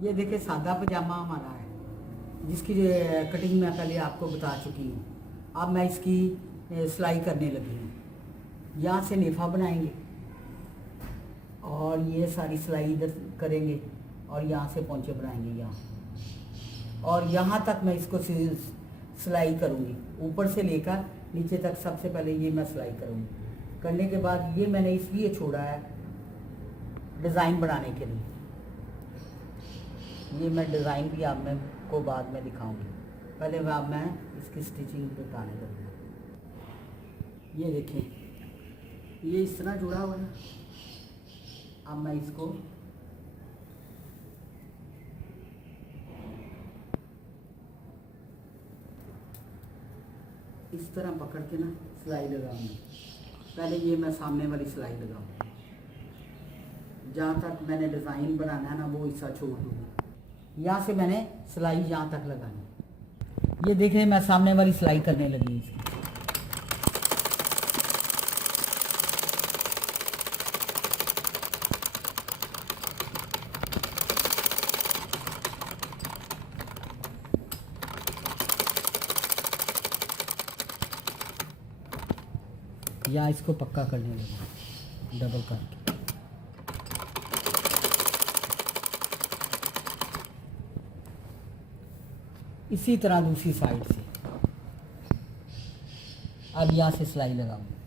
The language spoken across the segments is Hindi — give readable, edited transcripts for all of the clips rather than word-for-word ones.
ये देखिए सादा पजामा हमारा है, जिसकी कटिंग मैं पहले आपको बता चुकी हूँ। अब मैं इसकी सिलाई करने लगी हूँ। यहाँ से नेफा बनाएंगे और ये सारी सिलाई इधर करेंगे और यहाँ से पोंचे बनाएंगे यहाँ, और यहाँ तक मैं इसको सिलाई करूँगी, ऊपर से लेकर नीचे तक। सबसे पहले ये मैं सिलाई करूँगी। करने के बाद ये मैंने इसलिए छोड़ा है डिज़ाइन बनाने के लिए। ये मैं डिज़ाइन भी आप मैं को बाद में दिखाऊंगी, पहले अब मैं इसकी स्टिचिंग बताने लगूँगा। ये देखिए ये इस तरह जुड़ा हुआ है। अब मैं इसको इस तरह पकड़ के ना सिलाई लगाऊंगी। पहले ये मैं सामने वाली सिलाई लगाऊंगी, जहाँ तक मैंने डिज़ाइन बनाना है ना वो हिस्सा छोड़ दूँगी। यहाँ से मैंने सिलाई यहाँ तक लगानी। ये देखें मैं सामने वाली सिलाई करने लगी इसकी। या इसको पक्का करने लगी डबल करके। इसी तरह दूसरी साइड से अब यहाँ से सिलाई लगाऊंगी।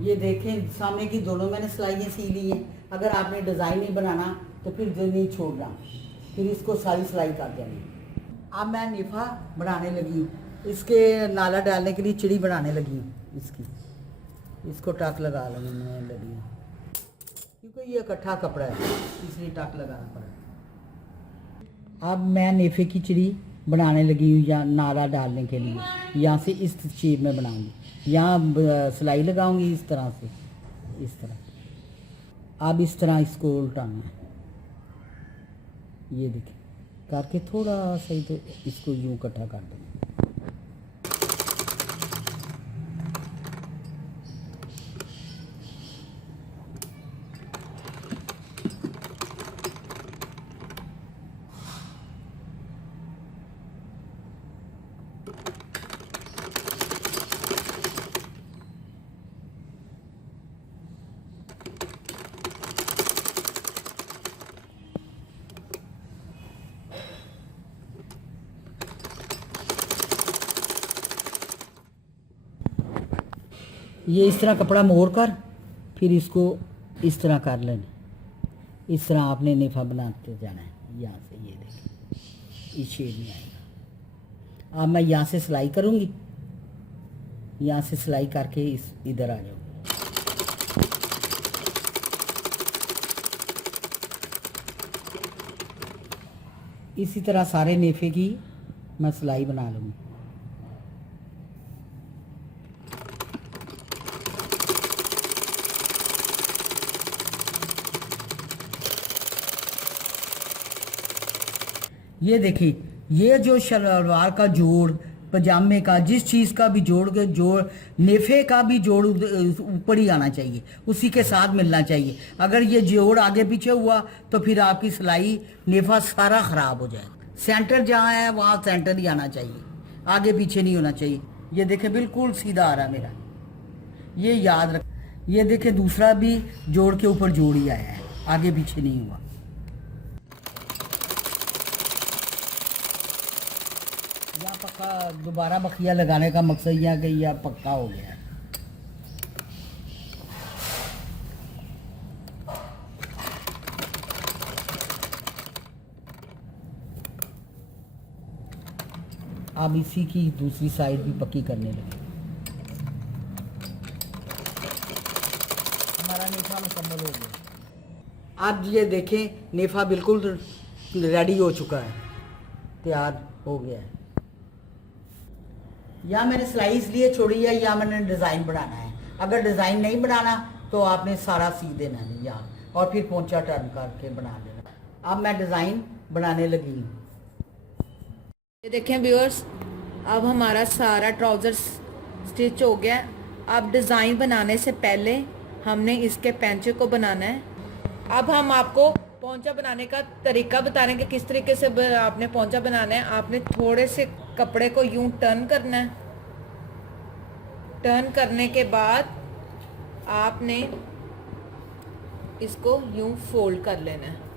ये देखें सामने की दोनों मैंने सिलाइयाँ सी ली हैं। अगर आपने डिज़ाइन नहीं बनाना तो फिर नहीं छोड़ना, फिर इसको सारी सिलाई कर देनी। अब मैं निफा बनाने लगी हूँ, इसके नाला डालने के लिए चिड़ी बनाने लगी हूँ। इसको टक लगा लगी हूँ, क्योंकि ये इकट्ठा कपड़ा है इसलिए टक लगाना पड़ा। अब मैं नेफे की चिड़ी बनाने लगी हूँ, या नाला डालने के लिए। यहाँ से इस शेप में बनाऊंगी, यहाँ सिलाई लगाऊंगी इस तरह से, इस तरह। अब इस तरह इसको उल्टाना है। ये देखिए करके थोड़ा सही, तो इसको यूँ इकट्ठा कर देंगे। ये इस तरह कपड़ा मोड़ कर फिर इसको इस तरह कर लेना। इस तरह आपने नेफा बनाते जाना है। यहाँ से ये देखिए इस शेड में आएगा। अब मैं यहाँ से सिलाई करूँगी, यहाँ से सिलाई करके इस इधर आ जाऊँ। इसी तरह सारे नेफे की मैं सिलाई बना लूँगी। ये देखिए ये जो शलवार का जोड़, पजामे का, जिस चीज़ का भी जोड़ नेफे का भी जोड़ ऊपर ही आना चाहिए, उसी के साथ मिलना चाहिए। अगर ये जोड़ आगे पीछे हुआ तो फिर आपकी सिलाई नेफा सारा ख़राब हो जाएगा। सेंटर जहाँ है वहाँ सेंटर ही आना चाहिए, आगे पीछे नहीं होना चाहिए। ये देखें बिल्कुल सीधा आ रहा है मेरा, ये याद रख। ये देखें दूसरा भी जोड़ के ऊपर जोड़ ही आया है, आगे पीछे नहीं हुआ। यहाँ पक्का दोबारा बखिया लगाने का मकसद यह कि यह पक्का हो गया है। अब इसी की दूसरी साइड भी पक्की करने लगे। हमारा नेफा मुकम्मल हो गया। अब ये देखें नेफा बिल्कुल रेडी हो चुका है, तैयार हो गया है। या मैंने सिलाई इसलिए छोड़ी है, या मैंने डिज़ाइन बनाना है। अगर डिज़ाइन नहीं बनाना तो आपने सारा सी देना है यहाँ, और फिर पोंचा टर्न करके बना देना। अब मैं डिज़ाइन बनाने लगी हूँ। ये देखें व्यूअर्स, अब हमारा सारा ट्राउज़र स्टिच हो गया। अब डिज़ाइन बनाने से पहले हमने इसके पैंचे को बनाना है। अब हम आपको पोंचा बनाने का तरीका बता रहे हैं कि किस तरीके से आपने पोंचा बनाना है। आपने थोड़े से कपड़े को यूं टर्न करना है। टर्न करने के बाद आपने इसको यूं फोल्ड कर लेना है।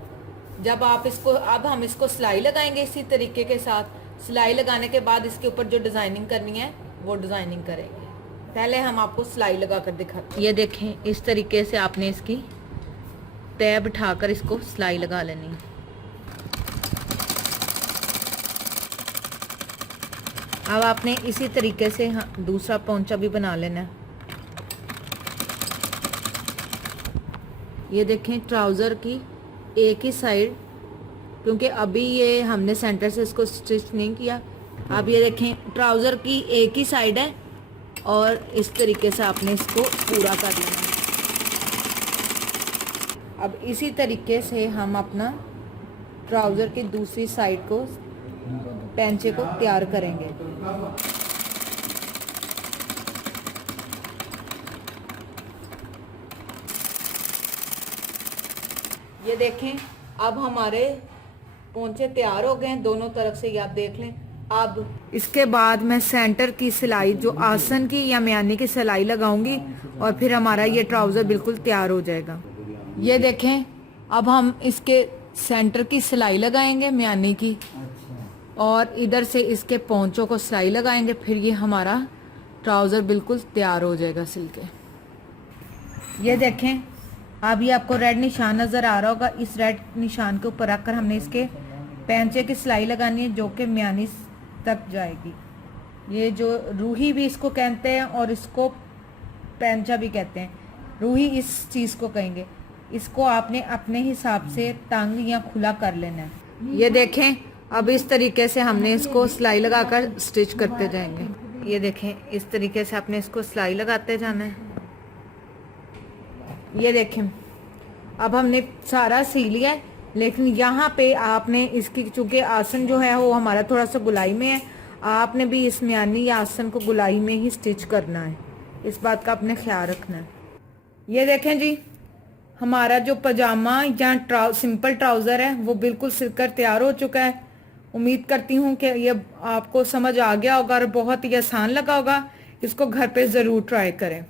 जब आप इसको, अब हम इसको सिलाई लगाएंगे इसी तरीके के साथ। सिलाई लगाने के बाद इसके ऊपर जो डिज़ाइनिंग करनी है वो डिज़ाइनिंग करेंगे। पहले हम आपको सिलाई लगा कर दिखाते हैं। ये देखें, इस तरीके से आपने इसकी तय बिठाकर इसको सिलाई लगा लेनी है। अब आपने इसी तरीके से दूसरा पोंचा भी बना लेना है। ये देखें, ट्राउज़र की एक ही साइड, क्योंकि अभी ये हमने सेंटर से इसको स्टिच नहीं किया। अब ये देखें, ट्राउज़र की एक ही साइड है और इस तरीके से आपने इसको पूरा कर लेना है। अब इसी तरीके से हम अपना ट्राउज़र की दूसरी साइड को, पैंचे को तैयार करेंगे। ये देखें, अब हमारे पोंचे तैयार हो गए हैं दोनों तरफ से, ये आप देख लें। अब इसके बाद मैं सेंटर की सिलाई, जो आसन की या म्यानी की सिलाई लगाऊंगी और फिर हमारा ये ट्राउज़र बिल्कुल तैयार हो जाएगा। ये देखें, अब हम इसके सेंटर की सिलाई लगाएंगे म्यानी की, और इधर से इसके पोंचों को सिलाई लगाएंगे। फिर ये हमारा ट्राउज़र बिल्कुल तैयार हो जाएगा सिल के। ये देखें, अब ये आपको रेड निशान नज़र आ रहा होगा। इस रेड निशान के ऊपर रखकर हमने इसके पैंचे की सिलाई लगानी है, जो कि म्यानी तक जाएगी। ये जो रूही भी इसको कहते हैं और इसको पैंचा भी कहते हैं। रूही इस चीज़ को कहेंगे। इसको आपने अपने हिसाब से तंग या खुला कर लेना है। ये देखें, अब इस तरीके से हमने इसको सिलाई लगाकर स्टिच करते जाएंगे। ये देखें, इस तरीके से आपने इसको सिलाई लगाते जाना है। ये देखें, अब हमने सारा सी लिया है, लेकिन यहाँ पे आपने इसकी, चूंकि आसन जो है वो हमारा थोड़ा सा गुलाई में है, आपने भी इस म्यानी या आसन को गुलाई में ही स्टिच करना है। इस बात का आपने ख्याल रखना है। ये देखें जी, हमारा जो पजामा या सिंपल ट्राउज़र है वो बिल्कुल सिलकर तैयार हो चुका है। उम्मीद करती हूँ कि ये आपको समझ आ गया होगा और बहुत ही आसान लगा होगा। इसको घर पे ज़रूर ट्राई करें।